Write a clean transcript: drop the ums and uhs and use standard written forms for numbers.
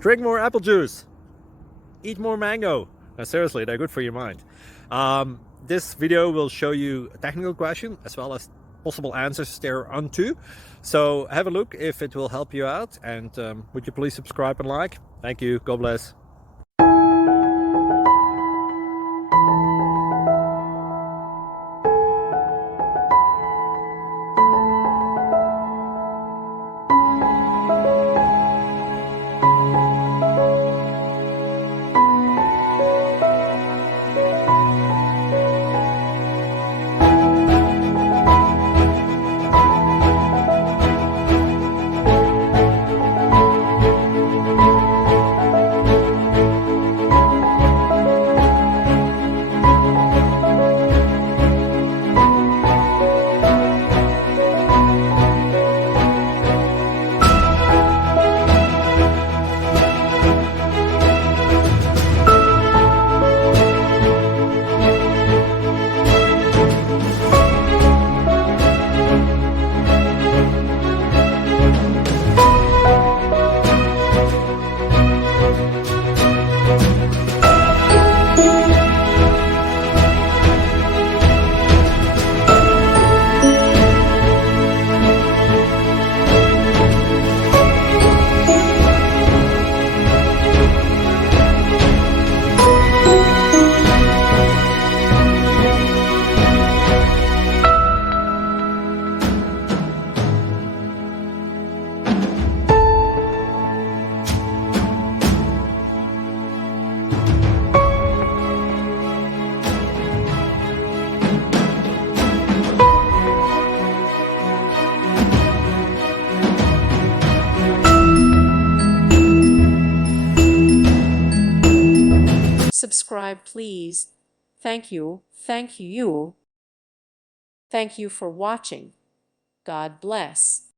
Drink more apple juice. Eat more mango. No, seriously, they're good for your mind. This video will show you a technical question as well as possible answers thereunto. So have a look if it will help you out, and would you please subscribe and like? Thank you. God bless. Subscribe, please. Thank you. Thank you. Thank you for watching. God bless.